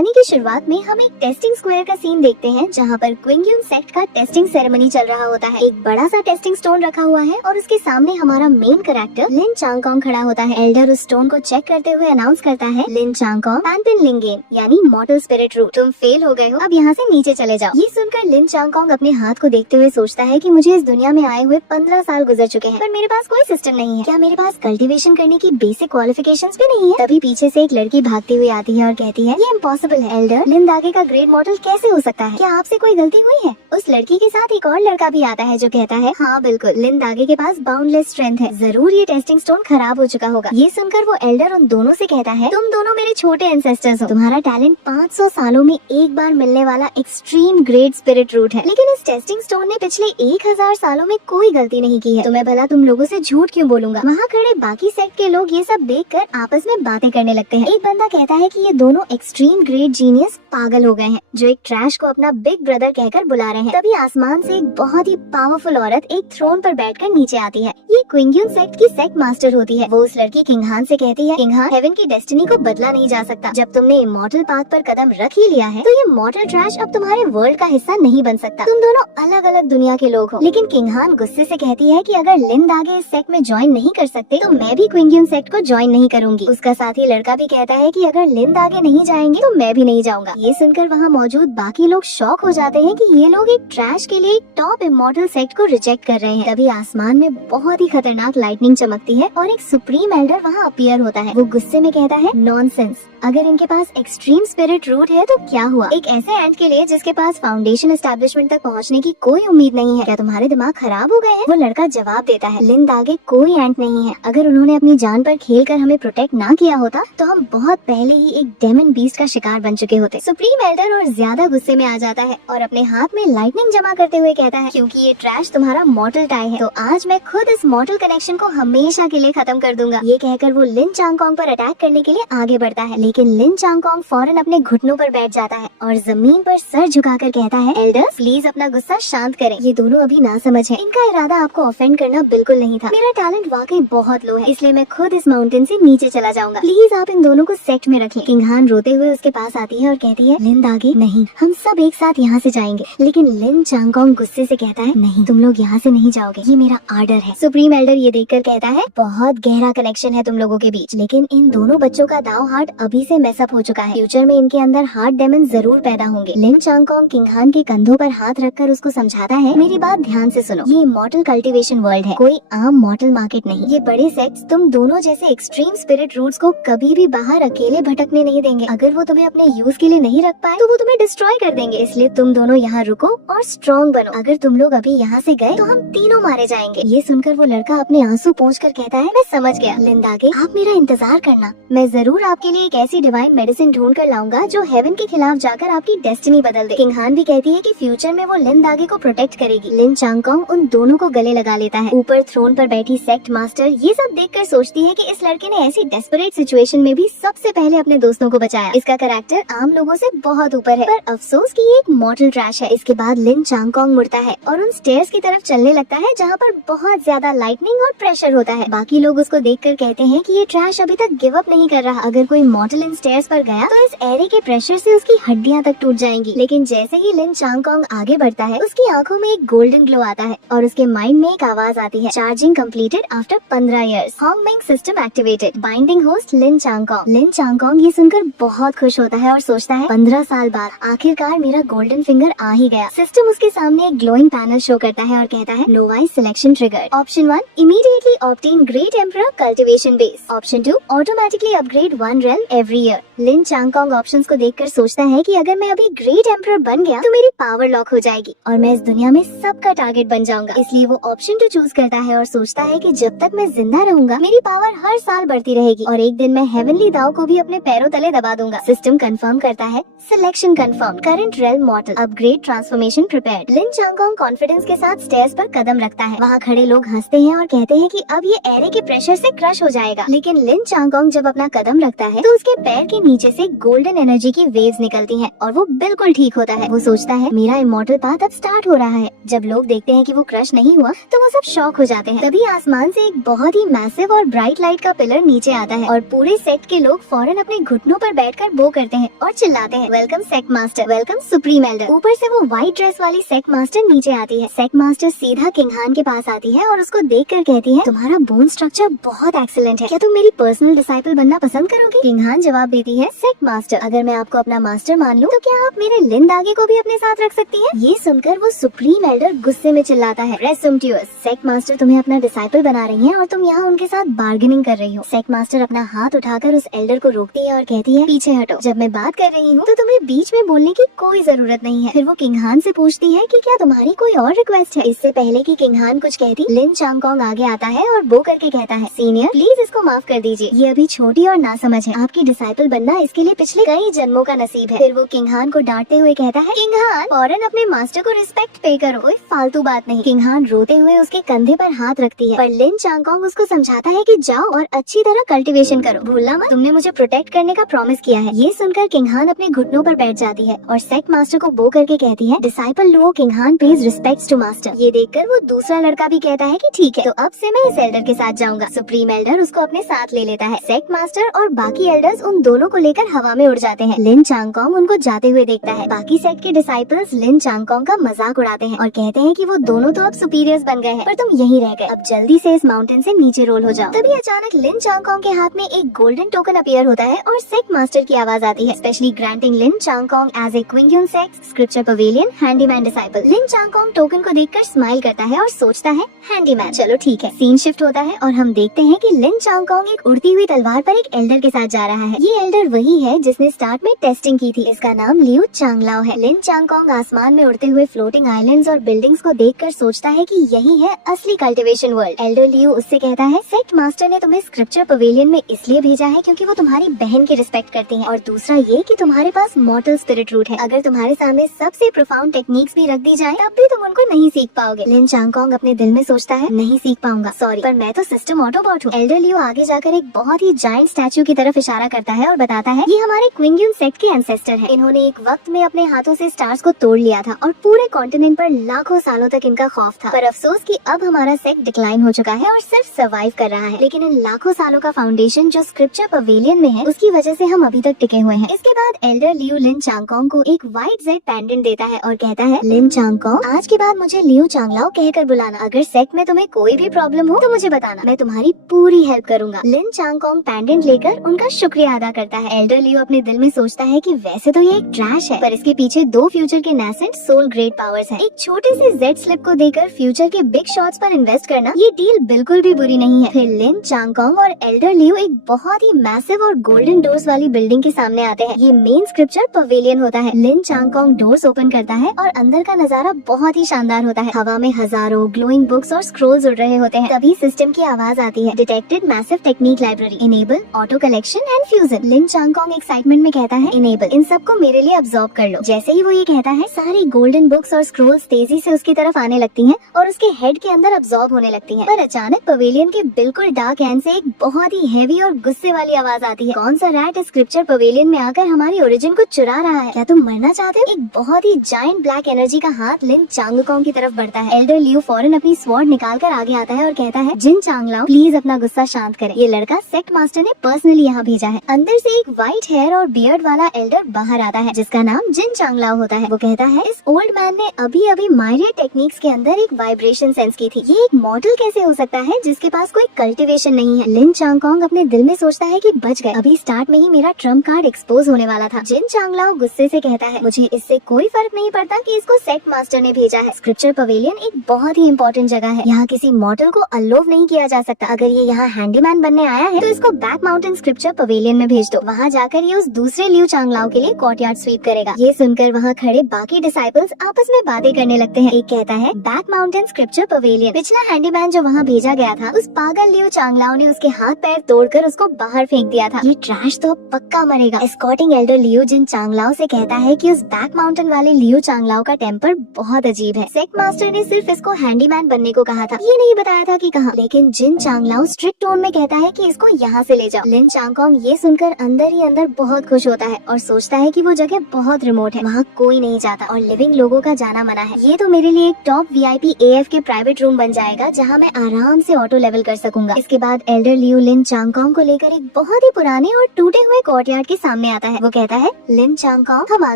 कहानी की शुरुआत में हम एक टेस्टिंग स्क्वायर का सीन देखते हैं जहाँ पर क्विंगयुन सेक्ट का टेस्टिंग सेरेमनी चल रहा होता है। एक बड़ा सा टेस्टिंग स्टोन रखा हुआ है और उसके सामने हमारा मेन कैरेक्टर लिन चांगकोंग खड़ा होता है। एल्डर उस स्टोन को चेक करते हुए अनाउंस करता है, लिन चांगकोंग पैनपिन लिंगेन यानी मॉर्टल स्पिरिट रूट, तुम फेल हो गए हो, अब यहाँ से नीचे चले जाओ। ये सुनकर लिन चांगकोंग अपने हाथ को देखते हुए सोचता है कि मुझे इस दुनिया में आए हुए 15 साल गुजर चुके हैं, पर मेरे पास कोई सिस्टम नहीं है। क्या मेरे पास कल्टीवेशन करने की बेसिक क्वालिफिकेशंस भी नहीं है? तभी पीछे से एक लड़की भागती हुई आती है और कहती है, ये इम्पॉसिबल है एल्डर, लिन दागे का ग्रेट मॉडल कैसे हो सकता है? क्या आपसे कोई गलती हुई है? उस लड़की के साथ एक और लड़का भी आता है जो कहता है, हाँ बिल्कुल, लिन दागे के पास बाउंडलेस स्ट्रेंथ है, जरूर ये टेस्टिंग स्टोन खराब हो चुका होगा। ये सुनकर वो एल्डर उन दोनों से कहता है, तुम दोनों मेरे छोटे एंसेस्टर्स हो, तुम्हारा टैलेंट 500 सालों में एक बार मिलने वाला एक्सट्रीम ग्रेट स्पिरिट रूट है, लेकिन इस टेस्टिंग स्टोन ने पिछले 1000 सालों में कोई गलती नहीं की है, तो मैं भला तुम लोगों से झूठ क्यों बोलूंगा? वहाँ खड़े बाकी सेक्ट के लोग ये सब देखकर आपस में बातें करने लगते हैं। एक बंदा कहता है कि ये दोनों एक्सट्रीम ग्रेट जीनियस पागल हो गए हैं जो एक ट्रैश को अपना बिग ब्रदर कहकर बुला रहे हैं। तभी आसमान से एक बहुत ही पावरफुल औरत एक थ्रोन पर बैठकर नीचे आती है। ये क्विंगयुन सेक्ट की सेक्ट मास्टर होती है। वो उस लड़की किंगहान से कहती है, किंगहान, हेवन की डेस्टिनी को बदला नहीं जा सकता। जब तुमने इमॉर्टल पाथ पर कदम रख ही लिया है तो ये मॉर्टल ट्रैश अब तुम्हारे वर्ल्ड का हिस्सा नहीं बन सकता। तुम दोनों अलग अलग दुनिया के लोग हो। लेकिन किंगहान गुस्से से कहती है कि अगर लिन दागे इस सेक्ट में ज्वाइन नहीं कर सकते तो मैं भी क्विंगयुन सेक्ट को ज्वाइन नहीं करूंगी। उसका साथी लड़का भी कहता है कि अगर लिन दागे नहीं जाएंगे तो मैं भी नहीं जाऊंगा। ये सुनकर वहाँ मौजूद बाकी लोग शॉक हो जाते हैं कि ये लोग एक ट्रैश के लिए टॉप इमॉर्टल सेक्ट को रिजेक्ट कर रहे हैं। तभी आसमान में बहुत ही खतरनाक लाइटनिंग चमकती है और एक सुप्रीम एल्डर वहाँ अपीयर होता है। वो गुस्से में कहता है, नॉनसेंस, अगर इनके पास एक्सट्रीम स्पिरिट रूट है तो क्या हुआ? एक ऐसे एंट के लिए जिसके पास फाउंडेशन एस्टेब्लिशमेंट तक पहुंचने की कोई उम्मीद नहीं है, क्या तुम्हारे दिमाग खराब हो गए हैं? वो लड़का जवाब देता है, लिन दागे कोई एंट नहीं है। अगर उन्होंने अपनी जान पर खेलकर हमें प्रोटेक्ट ना किया होता तो हम बहुत पहले ही एक डेमन बीस्ट का शिकार बन चुके होते। सुप्रीम एल्डर और ज्यादा गुस्से में आ जाता है और अपने हाथ में लाइटनिंग जमा करते हुए कहता है, क्योंकि ये ट्रैश तुम्हारा मॉर्टल टाई है तो आज मैं खुद इस मॉर्टल कनेक्शन को हमेशा के लिए खत्म कर दूंगा। ये कहकर वो लिन चांगकोंग पर अटैक करने के लिए आगे बढ़ता है, लेकिन लिन चांगकोंग फौरन अपने घुटनों पर बैठ जाता है और जमीन पर सर झुकाकर कहता है, एल्डर प्लीज अपना गुस्सा शांत करें। ये दोनों अभी ना समझ है, इनका इरादा आपको ऑफेंड करना बिल्कुल नहीं था। मेरा टैलेंट वाकई बहुत लो है, इसलिए मैं खुद इस माउंटेन से नीचे चला जाऊंगा। प्लीज आप इन दोनों को सेक्ट में रखें। किंगहान रोते हुए उसके पास आती है और कहती है, लिन दागे नहीं, हम सब एक साथ यहाँ से जाएंगे। लेकिन लिन चांगकोंग गुस्से से कहता है, नहीं, तुम लोग यहाँ से नहीं जाओगे, ये मेरा आर्डर है। सुप्रीम एल्डर ये देखकर कहता है, बहुत गहरा कनेक्शन है तुम लोगों के बीच, लेकिन इन दोनों बच्चों का दाव हार्ट अभी से मेसअप हो चुका है। फ्यूचर में इनके अंदर हार्ट डेमन जरूर पैदा होंगे। लिन चांगकोंग किंगहान के कंधों पर हाथ रखकर उसको समझाता है, मेरी बात ध्यान से सुनो, ये इमॉर्टल कल्टीवेशन वर्ल्ड है, कोई आम मॉर्टल मार्केट नहीं। ये बड़े सेक्ट्स तुम दोनों जैसे एक्सट्रीम स्पिरिट रूट्स को कभी भी बाहर अकेले भटकने नहीं देंगे। अगर वो तुम्हें अपने यूज के लिए नहीं रख पाए तो वो तुम्हें डिस्ट्रॉय कर देंगे। इसलिए तुम दोनों यहाँ रुको और स्ट्रॉन्ग बनो। अगर तुम लोग अभी यहाँ से गए तो हम तीनों मारे जाएंगे। ये सुनकर वो लड़का अपने आंसू पोंछकर कहता है, मैं समझ गया लिन दागे, आप मेरा इंतजार करना, मैं जरूर आपके लिए एक ऐसी डिवाइन मेडिसिन ढूंढ कर लाऊंगा जो हेवन के खिलाफ जाकर आपकी डेस्टिनी बदल दे। किंगहान भी कहती है कि फ्यूचर में वो लिन दागे को प्रोटेक्ट करेगी। लिन चांगकोंग उन दोनों को गले लगा लेता है। ऊपर थ्रोन पर बैठी सेक्ट मास्टर ये सब देखकर सोचती है कि इस लड़के ने ऐसी डेस्परेट सिचुएशन में भी सबसे पहले अपने दोस्तों को बचाया। इसका कैरेक्टर आम लोगों से बहुत ऊपर है, पर अफसोस कि ये एक मॉर्टल ट्रैश है। इसके बाद लिन चांगकोंग मुड़ता है और उन स्टेयर्स की तरफ चलने लगता है जहाँ पर बहुत ज्यादा लाइटनिंग और प्रेशर होता है। बाकी लोग उसको देखकर कहते हैं कि ये ट्रैश अभी तक गिव अप नहीं कर रहा। अगर कोई मॉर्टल इन स्टेयर्स पर गया तो इस एरे के प्रेशर से उसकी हड्डियां तक टूट जाएंगी। लेकिन जैसे ही लिन चांगकोंग आगे बढ़ता है उसकी आंखों में एक गोल्डन ग्लो आता है और उसके माइंड में एक आवाज आती है, charging completed after 15 years, Hongming system activated, binding host Lin Changkong. Lin Changkong ये सुनकर बहुत खुश होता है और सोचता है, 15 साल बाद आखिरकार मेरा गोल्डन फिंगर आ ही गया। सिस्टम उसके सामने एक ग्लोइंग पैनल शो करता है और कहता है, novice selection trigger. Option 1, immediately obtain great emperor cultivation base. Option 2, automatically upgrade 1 rail every year. Lin Changkong options को देखकर सोचता है कि अगर मैं अभी ग्रेट एम्परर बन गया तो मेरी पावर लॉक हो जाएगी और मैं इस दुनिया में सबका टारगेट बन जाऊंगा। इसलिए वो ऑप्शन 2 चूज करता है और सोचता है कि जब तक मैं जिंदा रहूंगा मेरी पावर हर साल बढ़ती रहेगी और एक दिन मैं हेवनली दाव को भी अपने पैरों तले दबा दूंगा। सिस्टम कंफर्म करता है, selection confirm, current rail model, upgrade transformation prepared. Lin Changkong confidence के साथ स्टेयर्स पर कदम रखता है। वहाँ खड़े लोग हंसते हैं और कहते हैं कि अब ये एरे के प्रेशर से क्रश हो जाएगा। लेकिन लिन चांगकोंग जब अपना कदम रखता है तो उसके पैर के नीचे से गोल्डन एनर्जी की वेव्स निकलती हैं और वो बिल्कुल ठीक होता है। वो सोचता है, मेरा इमॉर्टल पाथ अब स्टार्ट हो रहा है। जब लोग देखते हैं कि वो क्रश नहीं हुआ तो वो सब शॉक हो जाते हैं। तभी आसमान से एक बहुत ही मैसिव और ब्राइट लाइट का पिलर नीचे आता है और पूरे सेट के लोग फौरन अपने घुटनों पर बैठकर बो करते करते हैं और चिल्लाते हैं, welcome sect master, welcome supreme Elder. ऊपर से वो व्हाइट ड्रेस वाली सेक्ट मास्टर नीचे आती है। सेक्ट मास्टर सीधा किंग हान के पास आती है और उसको देख कर कहती है, तुम्हारा बोन स्ट्रक्चर बहुत एक्सीलेंट है, क्या तुम मेरी पर्सनल डिसाइपल बनना पसंद करोगी? किंग हान जवाब देती है, सेक्ट मास्टर, अगर मैं आपको अपना मास्टर मान लूं तो क्या आप मेरे लिन दागे को भी अपने साथ रख सकती हैं? ये सुनकर वो सुप्रीम एल्डर गुस्से में चिल्लाता है, रेसुम्टियस, सेक्ट मास्टर तुम्हें अपना डिसाइपल बना रही है और तुम यहाँ उनके साथ बार्गेनिंग कर रही हो। सेक्ट मास्टर अपना हाथ उठाकर उस एल्डर को रोकती है और कहती है, पीछे हटो, जब मैं बात कर रही हूँ तो तुम्हें बीच में बोलने की कोई जरूरत नहीं है। फिर वो किंग हान से पूछती है कि क्या तुम्हारी कोई और रिक्वेस्ट है? इससे पहले कि किंग हान कुछ कहती, लिन चांगकोंग आगे आता है और बो करके कहता है, सीनियर प्लीज इसको माफ कर दीजिए, ये अभी छोटी और नासमझ है, आपकी डिसाइपल बनना इसके लिए पिछले कई जन्मों का नसीब है। फिर वो किंग हान को डांटते हुए कहता है, किंग हान फौरन अपने मास्टर को रिस्पेक्ट पे करो, कोई फालतू बात नहीं। किंग हान रोते हुए उसके कंधे पर हाथ रखती है, पर लिन चांगकोंग उसको समझाता है कि जाओ और अच्छी तरह कल्टीवेशन करो, भूलना मत, तुमने मुझे प्रोटेक्ट करने का प्रॉमिस किया है। ये सुनकर किंग हान अपने घुटनों पर बैठ जाती है और सेक्ट मास्टर को बो करके कहती है, डिसाइपल लो, किंग हान पेज रिस्पेक्ट्स टू मास्टर। ये देखकर वो दूसरा लड़का भी कहता है कि ठीक है, तो अब से मैं इस एल्डर के साथ जाऊंगा। सुप्रीम एल्डर उसको अपने साथ ले लेता है। सेक्ट मास्टर और बाकी एल्डर्स उन दोनों को लेकर हवा में उड़ जाते हैं। लिन चांगकोंग उनको जाते हुए देखता है। बाकी सेक्ट के डिसाइपल्स लिन चांगकोंग का मजाक उड़ाते हैं और कहते हैं कि वो दोनों तो अब सुपीरियर्स बन गए हैं, पर तुम यहीं रह गए, अब जल्दी से इस माउंटेन से नीचे रोल हो जाओ। तभी अचानक लिन चांगकोंग के हाथ में एक गोल्डन टोकन अपीयर होता है और सेक्ट मास्टर की आवाज आती है, specially granting Lin Changkong as a Qingyun sect scripture pavilion handyman disciple. Lin Changkong token को देखकर स्माइल करता है और सोचता है, हैंडीमैन, चलो ठीक है। सीन शिफ्ट होता है और हम देखते हैं कि लिन चांगकोंग एक उड़ती हुई तलवार पर एक एल्डर के साथ जा रहा है। ये एल्डर वही है जिसने स्टार्ट में टेस्टिंग की थी। इसका नाम लियू चांगलाओ है। लिन चांगकोंग आसमान में उड़ते हुए फ्लोटिंग आइलैंड्स और बिल्डिंग्स को देखकर सोचता है कि यही है असली कल्टीवेशन वर्ल्ड। एल्डर लियू उससे कहता है, सेक्ट मास्टर ने तुम्हें स्क्रिप्चर पवेलियन में इसलिए भेजा है क्योंकि वो तुम्हारी बहन की रिस्पेक्ट करती हैं, और दूसरा ये कि तुम्हारे पास मॉर्टल स्पिरिट रूट है। अगर तुम्हारे सामने सबसे प्रोफाउंड टेक्निक्स भी रख दी जाए तब भी तुम उनको नहीं सीख पाओगे। लिन चांगकोंग अपने दिल में सोचता है, नहीं सीख पाऊंगा, सॉरी, पर मैं तो सिस्टम ऑटोबॉट हूँ। एल्डर लियू आगे जाकर एक बहुत ही जायंट स्टैचू की तरफ इशारा करता है और बताता है, ये हमारे क्विंग्यून सेक्ट के एंसेस्टर हैं। इन्होंने एक वक्त में अपने हाथों से स्टार्स को तोड़ लिया था और पूरे कॉन्टिनेंट पर लाखों सालों तक इनका खौफ था। पर अफसोस कि अब हमारा सेक्ट डिक्लाइन हो चुका है और सिर्फ सर्वाइव कर रहा है, लेकिन इन लाखों सालों का फाउंडेशन जो स्क्रिप्चर पवेलियन में है उसकी वजह से हम अभी तक टिके हुए हैं। इसके बाद एल्डर लियू लिन चांगकोंग को एक व्हाइट जेड पेंडेंट देता है और कहता है, लिन चांगकोंग, आज के बाद मुझे लियू चांगलाओ कहकर बुलाना। अगर सेक्ट में तुम्हें कोई भी प्रॉब्लम हो तो मुझे बताना, मैं तुम्हारी पूरी हेल्प करूंगा। लिन चांगकोंग पेंडेंट लेकर उनका शुक्रिया अदा करता है। एल्डर लियू अपने दिल में सोचता है कि वैसे तो ये एक ट्रैश है, पर इसके पीछे दो फ्यूचर के नेसेंट सोल ग्रेट पावर्स हैं। एक छोटे से जेड स्लिप को देकर फ्यूचर के बिग शॉट्स पर इन्वेस्ट करना, ये डील बिल्कुल भी बुरी नहीं है। फिर लिन चांगकोंग और एल्डर लियू एक बहुत ही मैसिव और गोल्डन डोर्स वाली बिल्डिंग के सामने आते हैं। ये मेन स्क्रिप्चर पवेलियन होता है। लिन चांगकोंग डोर्स ओपन करता है और अंदर का नजारा बहुत ही शानदार होता है। हवा में हजारों ग्लोइंग बुक्स और स्क्रोल्स उड़ रहे होते हैं। तभी सिस्टम की आवाज आती है, detected massive technique library, enable auto collection and fusion. Lin Changkong excitement में कहता है, इनेबल, इन सबको मेरे लिए अब्सॉर्ब कर लो। जैसे ही वो ये कहता है, सारी गोल्डन बुक्स और स्क्रोल्स तेजी से उसकी तरफ आने लगती हैं और उसके हेड के अंदर अब्सॉर्ब होने लगती हैं। पर अचानक पवेलियन के बिल्कुल डार्क एंड से एक बहुत ही हेवी और गुस्से वाली आवाज आती है, कौन सा रैट इस स्क्रिप्चर पवेलियन में आकर हमारी ओरिजिन को चुरा रहा है? क्या तुम मरना चाहते हो? एक बहुत ही जायंट ब्लैक एनर्जी का हाथ लिन चांगकोंग की तरफ बढ़ता है। एल्डर लियू फौरन अपनी स्वॉर्ड निकालकर आगे आता है और कहता है, जिन चांगलाओ, प्लीज अपना गुस्सा शांत करें। ये लड़का सेक्ट मास्टर ने पर्सनली यहाँ भेजा है। अंदर से एक व्हाइट हेयर और बियर्ड वाला एल्डर बाहर आता है जिसका नाम जिन चांगलाओ होता है। वो कहता है, इस ओल्ड मैन ने अभी अभी मायरिया टेक्निक्स के अंदर एक वाइब्रेशन सेंस की थी। ये एक मॉडल कैसे हो सकता है जिसके पास कोई कल्टीवेशन नहीं है? लिन चांगकोंग अपने दिल में सोचता है कि बच गए, अभी स्टार्ट में ही मेरा ट्रम्प कार्ड एक्सपोज होने वाला था। जिन चांगलाओ गुस्से से कहता है, मुझे इससे कोई फर्क नहीं पड़ता कि इसको सेक्ट मास्टर ने भेजा है। स्क्रिप्चर पवेलियन एक बहुत ही इम्पोर्टेंट जगह है, यहाँ किसी मॉडल को अलोव नहीं किया जा सकता। अगर ये यहाँ हैंडीमैन बनने आया है तो इसको बैक माउंटेन स्क्रिप्चर पवेलियन में भेज दो। वहाँ जाकर ये उस दूसरे लियू चांगलाओ के लिए कोर्टयार्ड स्वीप करेगा। ये सुनकर वहाँ खड़े बाकी डिसाइपल्स आपस में बातें करने लगते हैं। एक कहता है, बैक माउंटेन स्क्रिप्चर पवेलियन, पिछला हैंडीमैन जो वहाँ भेजा गया था, उस पागल लियू चांगलाओ ने उसके हाथ पैर तोड़कर उसको बाहर फेंक दिया था। ये ट्रैश तो पक्का मरेगा। एस्कॉर्टिंग एल्डर लियू जिन चांगलाओ से कहता है कि उस बैक माउंटेन वाले लियू चांगलाओ का टेम्पर बहुत अजीब है। सेक्ट मास्टर ने सिर्फ इसको हैंडीमैन बनने को कहा था, ये नहीं बताया था कि कहाँ। लेकिन जिन चांगलाओ स्ट्रिक्ट टोन में कहता है कि इसको यहाँ से ले जाओ। लिन चांगकोंग ये सुनकर अंदर ही अंदर बहुत खुश होता है और सोचता है कि वो जगह बहुत रिमोट है, वहाँ कोई नहीं जाता और लिविंग लोगों का जाना मना है। ये तो मेरे लिए एक टॉप VIP AF के प्राइवेट रूम बन जाएगा जहाँ मैं आराम से ऑटो लेवल कर सकूंगा। इसके बाद एल्डर लियू लिन चांगकोंग को लेकर एक बहुत ही पुराने और टूटे हुए कोर्टयार्ड के सामने आता है। वो कहता है, लिन चांगकांग हम आ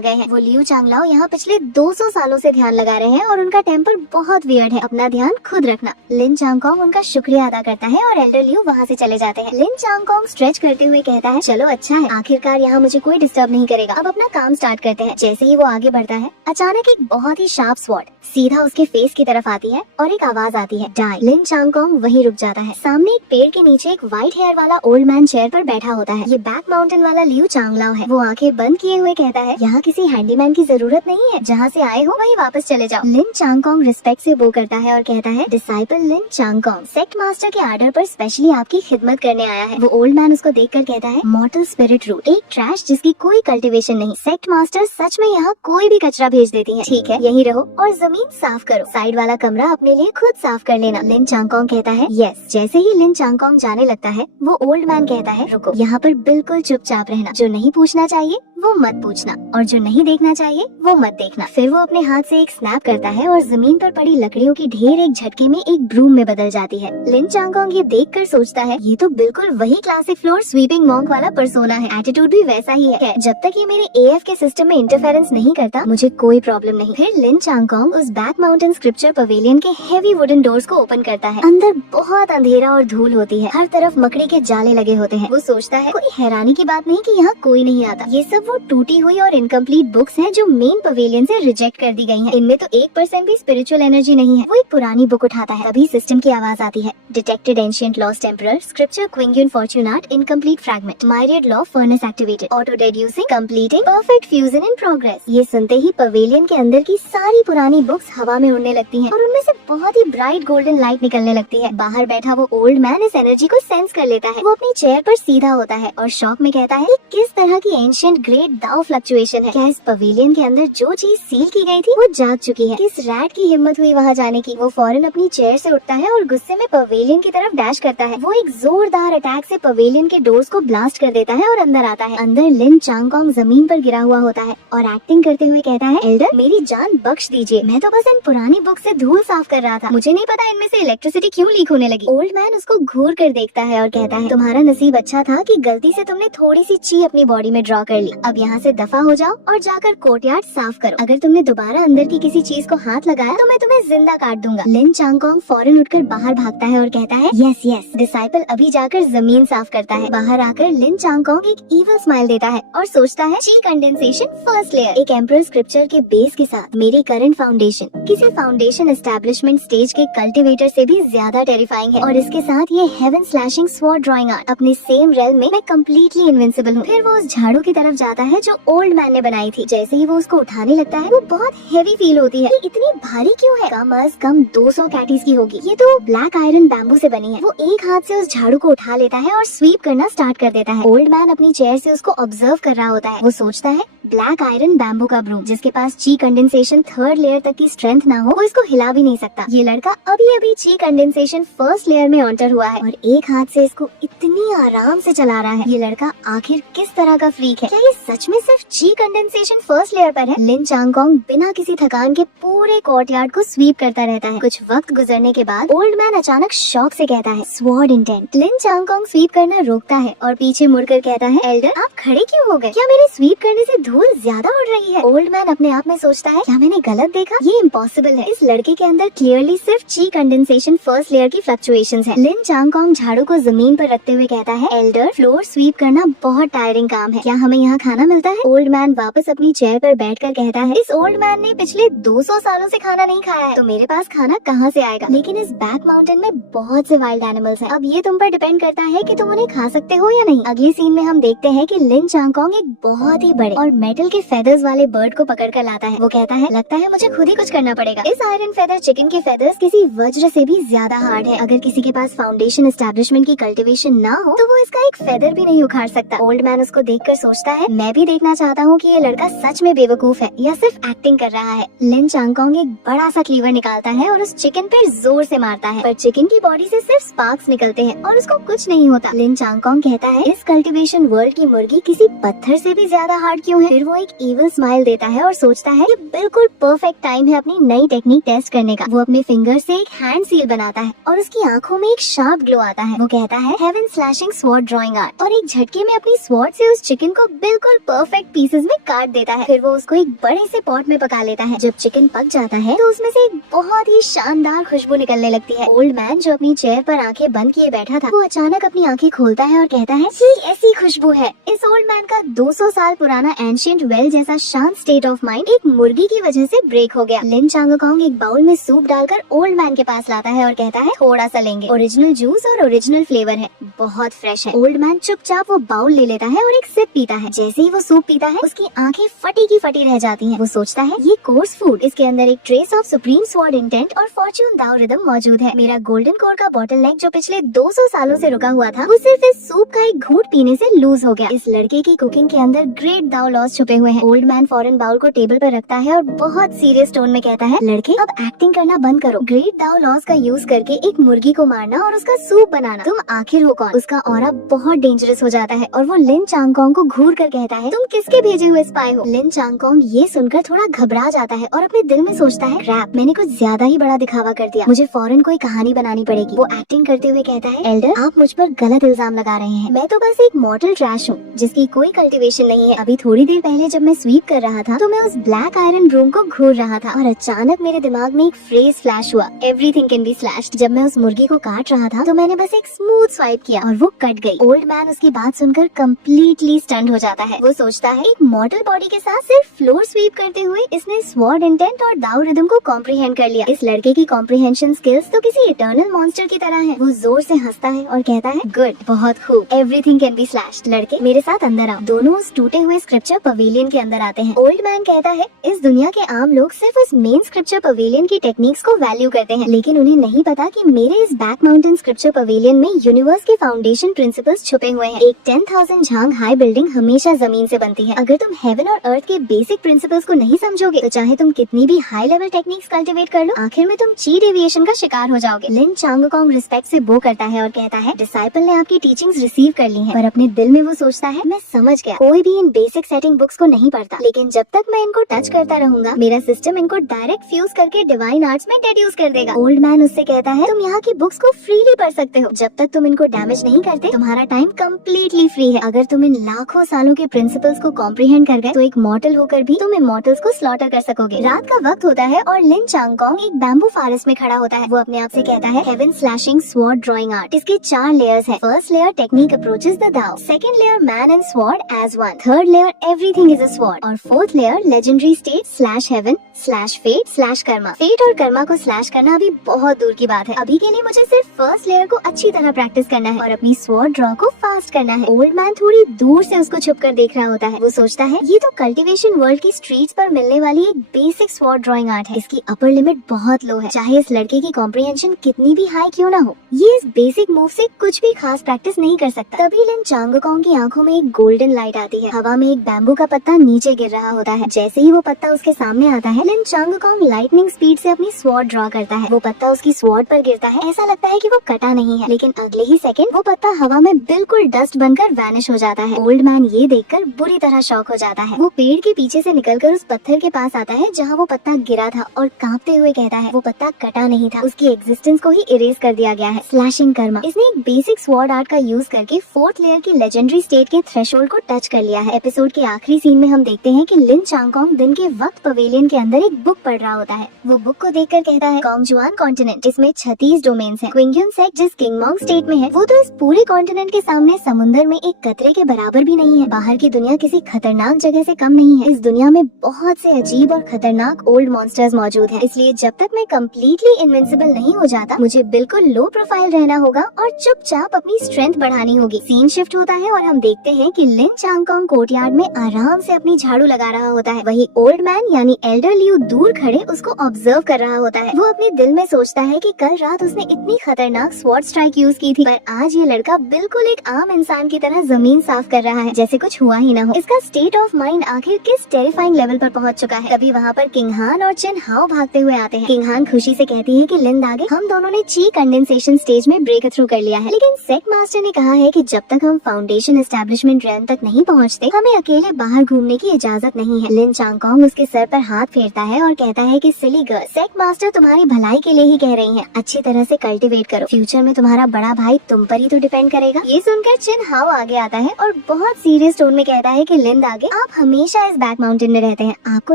गए हैं। वो लियू चांगलाओ यहाँ पिछले 200 सालों से ध्यान लगा रहे हैं और उनका टेम्पर बहुत वियर्ड है, अपना ध्यान खुद रखना। लिन चांगकांग उनका शुक्रिया अदा करता है और एल्डर लियू वहाँ से चले जाते हैं। लिन चांगकांग स्ट्रेच करते हुए कहता है, चलो अच्छा है, आखिरकार यहाँ मुझे कोई डिस्टर्ब नहीं करेगा, अब अपना काम स्टार्ट करते हैं। जैसे ही वो आगे बढ़ता है, अचानक एक बहुत ही शार्प स्वॉर्ड सीधा उसके फेस की तरफ आती है और एक आवाज आती है, डाई। लिन चांगकांग वहीं रुक जाता है। सामने एक पेड़ के नीचे एक व्हाइट हेयर वाला ओल्ड मैन चेयर पर बैठा होता है। ये बैक माउंटेन वाला लियू चांगलाओ है। वो आंखें बंद किए हुए कहता है, यहाँ किसी हैंडीमैन की जरूरत नहीं है, जहाँ से आए हो वहीं वापस चले जाओ। लिन चांगकांग रिस्पेक्ट से बो करता है और कहता है, डिसाइपल लिन चांगकांग सेक्ट मास्टर के आर्डर पर स्पेशली आपकी खिदमत करने आया है। वो ओल्ड मैन उसको देखकर कहता है, मॉर्टल स्पिरिट रूट, एक ट्रैश जिसकी कोई कल्टीवेशन नहीं। सेक्ट मास्टर सच में यहाँ कोई भी कचरा भेज देती है। ठीक है, यहीं रहो और जमीन साफ करो, साइड वाला कमरा अपने लिए खुद साफ कर लेना। लिन चांगकांग कहता है, यस। जैसे ही लिन चांगकांग जाने लगता है, वो ओल्ड मैन कहता है, रुको, यहाँ पर बिल्कुल चुपचाप रहना, जो नहीं पूछना चाहिए वो मत पूछना और जो नहीं देखना चाहिए वो मत देखना। फिर वो अपने हाथ से एक स्नैप करता है और जमीन पर पड़ी लकड़ियों की ढेर एक झटके में एक ब्रूम में बदल जाती है। लिन चांगकांग ये देखकर सोचता है, ये तो बिल्कुल वही क्लासिक फ्लोर स्वीपिंग मॉन्क वाला पर्सोना है, एटीट्यूड भी वैसा ही है। जब तक ये मेरे एएफ के सिस्टम में इंटरफेरेंस नहीं करता, मुझे कोई प्रॉब्लम नहीं। फिर लिन चांगकांग उस बैक माउंटेन स्क्रिप्चर पवेलियन के हेवी वुडन डोर्स को ओपन करता है। अंदर बहुत अंधेरा और धूल होती है, हर तरफ मकड़ी के जाले लगे होते हैं। वो सोचता है, कोई हैरानी की बात नहीं कि यहाँ कोई नहीं आता। ये सब वो टूटी हुई और इनकम्प्लीट बुक्स हैं जो मेन पवेलियन से रिजेक्ट कर दी गई हैं। इनमें तो 1% भी स्पिरिचुअल एनर्जी नहीं है। वो एक पुरानी बुक उठाता है, तभी सिस्टम की आवाज आती है, detected ancient lost emperor scripture Qingyun fortunate incomplete fragment, myriad law furnace activated, auto deducing completing, perfect fusion in progress. ये सुनते ही पवेलियन के अंदर की सारी पुरानी बुक्स हवा में उड़ने लगती हैं और उनमें से बहुत ही ब्राइट गोल्डन लाइट निकलने लगती है। बाहर बैठा वो ओल्ड मैन इस एनर्जी को सेंस कर लेता है। वो अपनी चेयर पर सीधा होता है और शॉक में कहता है, किस तरह की एंशिएंट ग्रेट दाओ फ्लक्चुएशन है। क्या इस पवेलियन के अंदर जो चीज सील की गई थी वो जाग चुकी है? किस रैट की हिम्मत हुई वहाँ जाने की? वो फौरन अपनी चेयर से उठता है और गुस्से में पवेलियन की तरफ डैश करता है। वो एक जोरदार अटैक से पवेलियन के डोर्स को ब्लास्ट कर देता है और अंदर आता है। अंदर लिन चांगकांग जमीन पर गिरा हुआ होता है और एक्टिंग करते हुए कहता है, एल्डर मेरी जान बख्श दीजिए, मैं तो बस इन पुरानी बुक से धूल साफ कर रहा था, मुझे नहीं पता इनमें से इलेक्ट्रिसिटी क्यों लीक होने लगी। ओल्ड मैन उसको घूर कर देखता है और कहता है, तुम्हारा नसीब अच्छा था कि गलती से तुमने थोड़ी सी ची अपनी बॉडी में ड्रॉ कर ली। अब यहाँ से दफा हो जाओ और जाकर कोर्टयार्ड साफ करो। अगर तुमने दोबारा अंदर की किसी चीज को हाथ लगाया तो मैं तुम्हें जिंदा काट दूंगा। लिन चांगकांग फौरन उठकर बाहर भागता है और कहता है, यस यस। डिसाइपल अभी जाकर जमीन साफ करता है। बाहर आकर लिन चांगकांग एक इविल स्माइल देता है और सोचता है, ची कंडेंसेशन फर्स्ट लेयर, एक एम्परर स्क्रिप्चर के बेस के साथ मेरी करंट फाउंडेशन किसी फाउंडेशन एस्टेब्लिशमेंट स्टेज के कल्टिवेटर से भी ज्यादा टेरिफाइंग है और इसके साथ ये heaven slashing sword drawing art, अपने सेम रेल में मैं कम्प्लीटली इनविंसिबल हूँ। फिर वो उस झाड़ू की तरफ जाता है जो ओल्ड मैन ने बनाई थी। जैसे ही वो उसको उठाने लगता है, वो बहुत हेवी फील होती है। ये इतनी भारी क्यों है? कम अज कम 200 कैटीज की होगी। ये तो ब्लैक आयरन बैम्बू से बनी है। वो एक हाथ से उस झाड़ू को उठा लेता है और स्वीप करना स्टार्ट कर देता है। ओल्ड मैन अपनी चेयर से उसको ऑब्जर्व कर रहा होता है। वो सोचता है, ब्लैक आयरन बैम्बू का ब्रूम जिसके पास ची कंडेंसेशन थर्ड लेयर तक की स्ट्रेंथ ना हो, वो इसको हिला भी नहीं सकता। ये लड़का अभी अभी ची कंडेंसेशन फर्स्ट लेयर में एंटर हुआ है और एक हाथ से इसको इतनी आराम से चला रहा है। ये लड़का आखिर किस तरह का फ्रीक है? क्या ये सच में सिर्फ ची कंडेंसेशन फर्स्ट लेयर पर है? लिन चांगकांग बिना किसी थकान के पूरे कोर्टयार्ड को स्वीप करता रहता है। कुछ वक्त गुजरने के बाद ओल्ड मैन अचानक शॉक से कहता है, स्वॉर्ड इंटेंट। लिन चांगकांग स्वीप करना रोकता है और पीछे मुड़कर कहता है, एल्डर आप खड़े क्यों हो गए? क्या मेरे स्वीप करने से धूल ज्यादा उड़ रही है? ओल्ड मैन अपने आप में सोचता है, क्या मैंने गलत देखा? ये इम्पॉसिबल है। इस लड़के के अंदर क्लियरली सिर्फ ची कंडेंसेशन फर्स्ट लेयर की फ्लक्चुएशंस है। लिन चांगकांग झाड़ू को जमीन पर रखते हुए कहता है, एल्डर फ्लोर स्वीप करना बहुत टायरिंग काम है, क्या हमें यहाँ खाना मिलता है? ओल्ड मैन वापस अपनी चेयर पर बैठकर कहता है, इस ओल्ड मैन ने पिछले 200 सालों से खाना नहीं खाया है, तो मेरे पास खाना कहाँ से आएगा? लेकिन इस बैक माउंटेन में बहुत से वाइल्ड एनिमल्स हैं। अब ये तुम पर डिपेंड करता है कि तुम उन्हें खा सकते हो या नहीं। अगले सीन में हम देखते हैं कि लिन चांगकांग एक बहुत ही बड़े और मेटल के फेदर्स वाले बर्ड को पकड़ कर लाता है। वो कहता है, लगता है मुझे खुद ही कुछ करना पड़ेगा। इस आयरन फेदर चिकन के फेदर्स किसी वज्र से भी ज्यादा हार्ड है। अगर किसी के पास फाउंडेशन एस्टेब्लिशमेंट की कल्टीवेशन ना हो तो वो इसका एक फेदर भी नहीं उखाड़ सकता। ओल्ड मैन उसको देखकर सोचता है, मैं भी देखना चाहता हूँ कि ये लड़का सच में बेवकूफ है या सिर्फ एक्टिंग कर रहा है। लिन चांगकोंग एक बड़ा सा क्लीवर निकालता है और उस चिकन पर जोर से मारता है, पर चिकन की बॉडी से सिर्फ स्पार्क्स निकलते हैं और उसको कुछ नहीं होता। लिन चांगकोंग कहता है इस कल्टीवेशन वर्ल्ड की मुर्गी किसी पत्थर से भी ज्यादा हार्ड क्यों है। फिर वो एक इविल स्माइल देता है और सोचता है कि बिल्कुल परफेक्ट टाइम है अपनी नई टेक्निक टेस्ट करने का। वो अपने फिंगर से एक हैंड सील बनाता है और उसकी आंखों में एक शार्प ग्लो आता है। वो कहता है heaven slashing sword drawing art, और एक झटके में अपनी स्वॉर्ड से उस चिकन को बिल्कुल परफेक्ट पीसेस में काट देता है। फिर वो उसको एक बड़े से पॉट में पका लेता है। जब चिकन पक जाता है तो उसमें से एक बहुत ही शानदार खुशबू निकलने लगती है। ओल्ड मैन जो अपनी चेयर पर आंखें बंद किए बैठा था, वो अचानक अपनी आंखें खोलता है और कहता है ये ऐसी खुशबू है। इस ओल्ड मैन का 200 साल पुराना एंशिएंट वेल जैसा शांत स्टेट ऑफ माइंड एक मुर्गी की वजह से ब्रेक हो गया। लिन चांगकोंग एक बाउल में सूप डालकर ओल्ड मैन के पास लाता है और कहता है थोड़ा सा लेंगे, ओरिजिनल जूस और ओरिजिनल फ्लेवर है, बहुत फ्रेश है। ओल्ड मैन चुपचाप वो बाउल ले लेता है और एक सिप पीता है। जैसे ही वो सूप पीता है उसकी आंखें फटी की फटी रह जाती हैं। वो सोचता है ये कोर्स फूड, इसके अंदर एक trace of supreme sword intent और फॉर्च्यून दाव रिदम मौजूद है। मेरा गोल्डन कोर का बॉटल नेक जो पिछले 200 सालों से रुका हुआ था, वो सिर्फ इस सूप का एक घूंट पीने से लूज हो गया। इस लड़के की कुकिंग के अंदर ग्रेट दाव लॉस छुपे हुए हैं। ओल्ड मैन फौरन बाउल को टेबल पर रखता है और बहुत सीरियस टोन में कहता है लड़के अब एक्टिंग करना बंद करो। ग्रेट दाव लॉस का यूज करके एक मुर्गी को मारना और उसका सूप बनाना, तुम आखिर हो कौन। उसका ऑरा बहुत डेंजरस हो जाता है और वो लिन चांगकोंग को घूर कर कहता है तुम किसके भेजे हुए स्पाई हो। लिन चांगकोंग ये सुनकर थोड़ा घबरा जाता है और अपने दिल में सोचता है क्रैप, मैंने कुछ ज्यादा ही बड़ा दिखावा कर दिया, मुझे फौरन कोई कहानी बनानी पड़ेगी। वो एक्टिंग करते हुए कहता है एल्डर आप मुझ पर गलत इल्जाम लगा रहे हैं, मैं तो बस एक मॉर्टल ट्रैश हूँ जिसकी कोई कल्टीवेशन नहीं है। अभी थोड़ी देर पहले जब मैं स्वीप कर रहा था तो मैं उस ब्लैक आयरन ब्रूम को घूर रहा था और अचानक मेरे दिमाग में एक फ्रेज फ्लैश हुआ, एवरीथिंग कैन बी स्लैश्ड। जब मैं उस मुर्गी को काट रहा था तो मैंने बस एक स्मूथ स्वाइप किया और वो कट गई। ओल्ड मैन उसकी बात सुनकर कम्प्लीटली स्टन्ड हो जाता है। वो सोचता है एक मॉर्टल बॉडी के साथ सिर्फ फ्लोर स्वीप करते हुए इसने स्वॉर्ड इंटेंट और दाव रिदम को कॉम्प्रिहेंड कर लिया। इस लड़के की कॉम्प्रिहेंशन स्किल्स तो किसी इटर्नल मॉन्स्टर की तरह है। वो जोर से हंसता है और कहता है गुड, बहुत खूब, एवरीथिंग कैन बी स्लैश्ड। लड़के मेरे साथ अंदर आओ। दोनों उस टूटे हुए स्क्रिप्चर पवेलियन के अंदर आते हैं। ओल्ड मैन कहता है इस दुनिया के आम लोग सिर्फ उस मेन स्क्रिप्चर पवेलियन की टेक्निक्स को वैल्यू करते हैं, लेकिन उन्हें नहीं पता कि मेरे इस बैक माउंटेन स्क्रिप्चर पवेलियन में यूनिवर्स के फाउंडेशन प्रिंसिपल्स छुपे हुए हैं। एक 10,000 झांग हाई बिल्डिंग हमेशा जमीन से बनती है। अगर तुम हेवन और अर्थ के बेसिक प्रिंसिपल्स को नहीं समझोगे तो चाहे तुम कितनी भी हाई लेवल टेक्निक्स कल्टीवेट कर लो, आखिर में तुम ची डेविएशन का शिकार हो जाओगे। लिन चांगकोंग रिस्पेक्ट से बो करता है और कहता है डिसाइपल ने आपकी टीचिंग्स रिसीव कर ली हैं, पर अपने दिल में वो सोचता है मैं समझ गया, कोई भी इन बेसिक सेटिंग बुक्स को नहीं पढ़ता, लेकिन जब तक मैं इनको टच करता रहूंगा मेरा सिस्टम इनको डायरेक्ट फ्यूज करके डिवाइन आर्ट्स में डेड्यूस कर देगा। ओल्ड मैन उससे कहता है तुम यहाँ की बुक्स को फ्रीली पढ़ सकते हो, जब तक तुम इनको डैमेज नहीं करते तुम्हारा टाइम कम्प्लीटली फ्री है। अगर तुम इन लाखों सालों के प्रिंसिपल्स को कॉम्प्रिहेंड कर गए तो एक मॉर्टल होकर भी तुम इमॉर्टल्स को स्लॉटर कर सकोगे। रात का वक्त होता है और लिन चांगकोंग एक बैम्बू फॉरेस्ट में खड़ा होता है। वो अपने आप से कहता है heaven slashing sword drawing art. इसके 4 लेयर्स हैं। First layer technique approaches the Dao, second layer man and sword as one, third layer everything is a sword और fourth layer legendary state slash heaven slash fate slash karma. Fate और कर्मा को slash करना अभी बहुत दूर की बात है। अभी के लिए मुझे सिर्फ फर्स्ट लेयर को अच्छी तरह प्रैक्टिस करना है और अपनी स्वॉर्ड ड्रॉ को फास्ट करना है। ओल्ड मैन थोड़ी दूर से उसको छुप कर देख रहा होता है। वो सोचता है ये तो कल्टीवेशन वर्ल्ड की स्ट्रीट्स पर मिलने वाली एक बेसिक स्वॉर्ड ड्राइंग आर्ट है। इसकी अपर लिमिट बहुत लो है, चाहे इस लड़के की कॉम्प्रिहेंशन कितनी भी हाई क्यों ना हो, ये इस बेसिक मूव से कुछ भी खास प्रैक्टिस नहीं कर सकता। तभी लिन चांगकोंग की आंखों में एक गोल्डन लाइट आती है। हवा में एक बैम्बू का पत्ता नीचे गिर रहा होता है। जैसे ही वो पत्ता उसके सामने आता है, लिन चांगकोंग लाइटनिंग स्पीड से अपनी स्वॉर्ड ड्रॉ करता है। वो पत्ता उसकी स्वॉर्ड पर गिरता है। ऐसा लगता है कि वो कटा नहीं है, लेकिन अगले ही सेकंड वो पत्ता हवा में बिल्कुल डस्ट बनकर वैनिश हो जाता है। ओल्ड मैन ये देखकर बुरी तरह शॉक हो जाता है। वो पेड़ के पीछे से निकलकर उस पत्थर के पास आता है जहाँ वो पत्ता गिरा था और कांपते हुए कहता है वो पत्ता कटा नहीं था, उसकी एग्जिस्टेंस को ही इरेज कर दिया गया है। स्लैशिंग कर्मा। इसने एक बेसिक स्वॉर्ड आर्ट का यूज करके फोर्थ लेयर की लेजेंडरी स्टेट के थ्रेशोल्ड को टच कर लिया है। एपिसोड के आखिरी सीन में हम देखते हैं कि लिन चांगकोंग दिन के वक्त पवेलियन के अंदर एक बुक पढ़ रहा होता है। वो बुक को देखकर कहता है कोंगजुआन कॉन्टिनेंट, इसमें 36 डोमेन्स हैं। क्विंगयुन सेक्ट जिस किंगमोंग स्टेट में है वो तो इस पूरे कॉन्टिनेंट के सामने समुद्र में एक कतरे के बराबर भी नहीं है। बाहर की दुनिया किसी खतरनाक जगह से कम नहीं है। इस दुनिया में बहुत से अजीब और खतरनाक ओल्ड मॉन्स्टर्स मौजूद हैं। इसलिए जब तक मैं कम्प्लीटली इनविंसिबल नहीं हो जाता मुझे बिल्कुल लो प्रोफाइल रहना होगा और चुपचाप अपनी स्ट्रेंथ बढ़ानी होगी। सीन शिफ्ट होता है और हम देखते हैं कि लिन चांगकोंग कोर्टयार्ड में आराम से अपनी झाड़ू लगा रहा होता है। वही ओल्ड मैन यानी एल्डर लियू दूर खड़े उसको ऑब्जर्व कर रहा होता है। वो अपने दिल में सोचता है कि कल रात उसने इतनी खतरनाक स्वॉर्ड स्ट्राइक यूज की थी, पर आज ये लड़का बिल्कुल एक आम इंसान की तरह जमीन साफ कर रहा है जैसे कुछ हुआ हुआ ही न हो। इसका स्टेट ऑफ माइंड आखिर किस टेरिफाइंग लेवल पर पहुंच चुका है। तभी वहाँ पर किंग हान और चिन हाओ भागते हुए आते हैं। किंग हान खुशी से कहती है कि लिंद आगे, हम दोनों ने ची कंडेंसेशन स्टेज में ब्रेक थ्रू कर लिया है। लेकिन सेक्ट मास्टर ने कहा है कि जब तक हम फाउंडेशन एस्टेब्लिशमेंट रैन तक नहीं पहुँचते, हमें अकेले बाहर घूमने की इजाजत नहीं है। लिन चांगकोंग उसके सर पर हाथ फेरता है और कहता है कि सिली गर्ल, सेक्ट मास्टर तुम्हारी भलाई के लिए ही कह रही है, अच्छी तरह से कल्टिवेट करो, फ्यूचर में तुम्हारा बड़ा भाई तुम पर ही तो डिपेंड करेगा। ये सुनकर चिन हाओ आगे आता है और बहुत सीरियस टोन में कहता है कि लिंद आगे, आप हमेशा इस बैक माउंटेन में रहते हैं, आपको